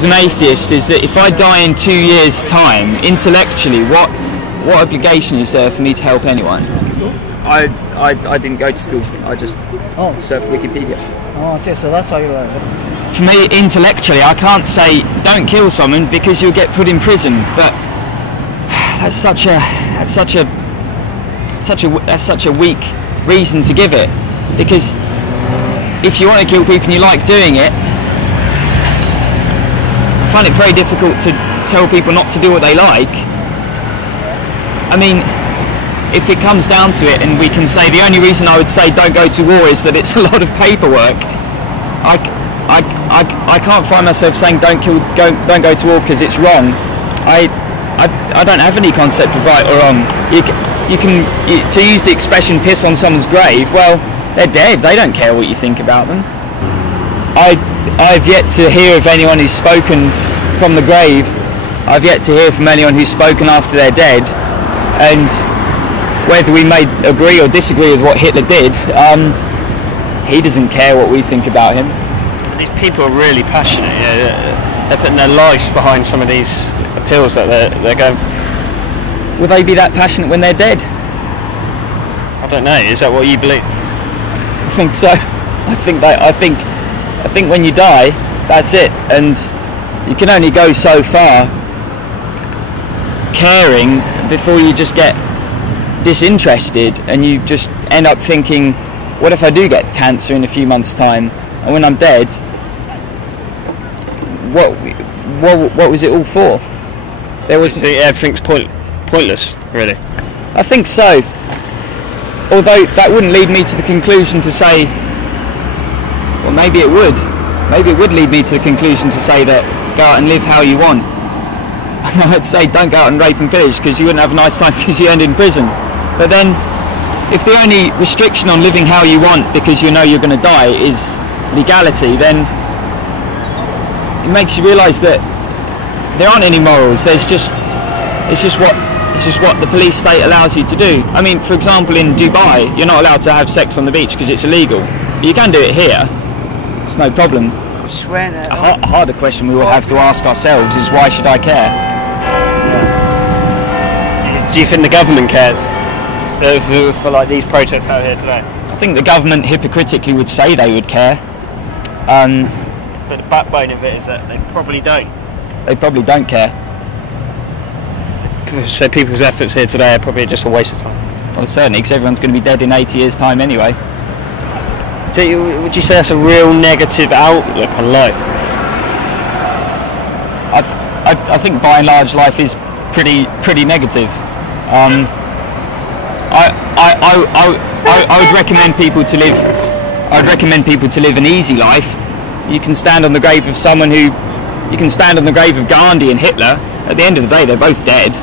As an atheist, is that if I die in 2 years' time, intellectually, what obligation is there for me to help anyone? I didn't go to school. I just surfed Wikipedia. Oh, I see. So that's how you learned it. For me, intellectually, I can't say don't kill someone because you'll get put in prison. But that's such a weak reason to give it. Because if you want to kill people and you like doing it, I find it very difficult to tell people not to do what they like. I mean, if it comes down to it and we can say the only reason I would say don't go to war is that it's a lot of paperwork, I can't find myself saying don't go to war because it's wrong. I don't have any concept of right or wrong. To use the expression piss on someone's grave, well, they're dead, they don't care what you think about them. I've yet to hear of anyone who's spoken from the grave. I've yet to hear from anyone who's spoken after they're dead, and whether we may agree or disagree with what Hitler did, he doesn't care what we think about him. These people are really passionate. They're putting their lives behind some of these appeals that they're going for. Will they be that passionate when they're dead? I don't know. Is that what you believe? I think so. I think when you die, that's it, and you can only go so far caring before you just get disinterested and you just end up thinking, what if I do get cancer in a few months' time, and when I'm dead, what was it all for? There was everything's pointless, really. I think so. Although that wouldn't lead me to the conclusion to say, well, maybe it would. Maybe it would lead me to the conclusion to say that go out and live how you want. I'd say don't go out and rape and pillage because you wouldn't have a nice time because you end in prison. But then, if the only restriction on living how you want because you know you're going to die is legality, then it makes you realise that there aren't any morals. It's just what the police state allows you to do. I mean, for example, in Dubai, you're not allowed to have sex on the beach because it's illegal. You can do it here. It's no problem. A harder question we will have to ask ourselves is, why should I care? Do you think the government cares for like these protests out here today? I think the government hypocritically would say they would care. But the backbone of it is that they probably don't. They probably don't care. So people's efforts here today are probably just a waste of time. Well, certainly, because everyone's going to be dead in 80 years' time anyway. Would you say that's a real negative outlook on life? I think by and large life is pretty negative. I would recommend people to live. I'd recommend people to live an easy life. You can stand on the grave of someone who, you can stand on the grave of Gandhi and Hitler. At the end of the day, they're both dead.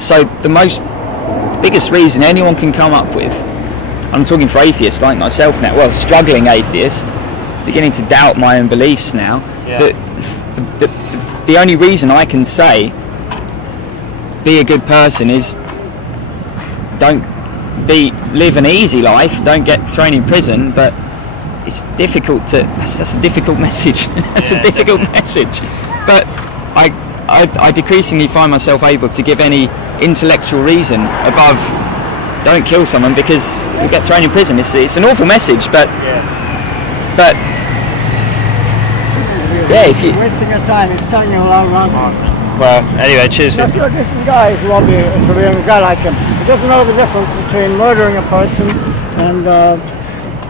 So the biggest reason anyone can come up with, I'm talking for atheists like myself now, well, struggling atheist, beginning to doubt my own beliefs now, that the only reason I can say be a good person is live an easy life, don't get thrown in prison. But it's difficult to, that's a difficult message. That's a difficult message. But I decreasingly find myself able to give any intellectual reason above don't kill someone because you'll get thrown in prison. It's an awful message, but yeah, if you wasting your time, it's telling you a lot of nonsense. Well, anyway, cheers. That's what this guy is lobbying for, being a guy like him. He doesn't know the difference between murdering a person and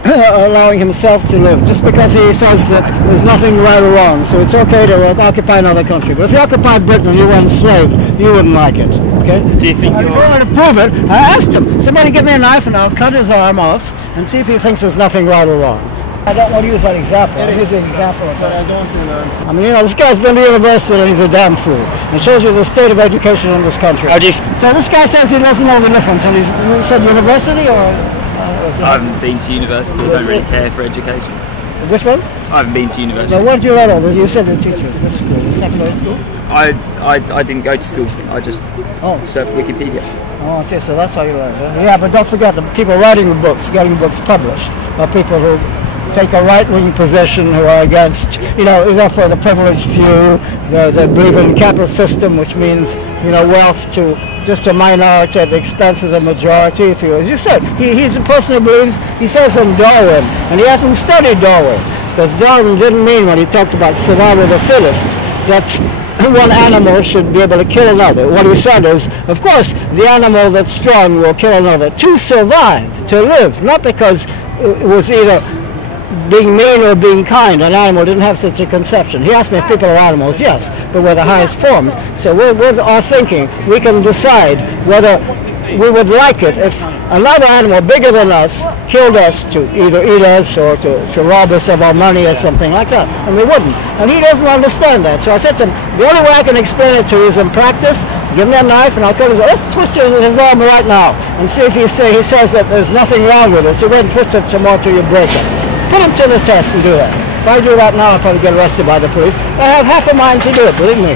allowing himself to live, just because he says that there's nothing right or wrong, so it's okay to occupy another country. But if you occupied Britain and you were enslaved, you wouldn't like it. Okay? Do you think if you want to prove it, I asked him, somebody give me a knife and I'll cut his arm off and see if he thinks there's nothing right or wrong. I don't want to use that example. I'll use an example of that. I mean, you know, this guy's been to university and he's a damn fool. It shows you the state of education in this country. So this guy says he doesn't know the difference, and he's said university or? I haven't been to university. I don't really care for education. Which one? I haven't been to university. Now, what did you learn all this? You said in teachers. Which school? Secondary school? I didn't go to school. I just surfed Wikipedia. Oh, I see. So that's how you learned. Yeah, but don't forget the people writing the books, getting books published, are people who take a right-wing position, who are against, either for the privileged few, they believe in the capitalist system, which means, wealth to just a minority at the expense of the majority. As you said, he's a person who believes, he says in Darwin, and he hasn't studied Darwin, because Darwin didn't mean, when he talked about survival of the fittest, that one animal should be able to kill another. What he said is, of course, the animal that's strong will kill another to survive, to live, not because it was either being mean or being kind. An animal didn't have such a conception. He asked me if people are animals. Yes, but we're the highest forms. So with our thinking, we can decide whether we would like it if another animal bigger than us killed us to either eat us or to rob us of our money or something like that. And we wouldn't. And he doesn't understand that. So I said to him, the only way I can explain it to you is in practice. Give him that knife and I'll cut his arm. Let's twist his arm right now and see if he says that there's nothing wrong with it. So go ahead and twist it some more till you break it. Put him to the test and do that. If I do that now, I'll probably get arrested by the police. I have half a mind to do it, believe me.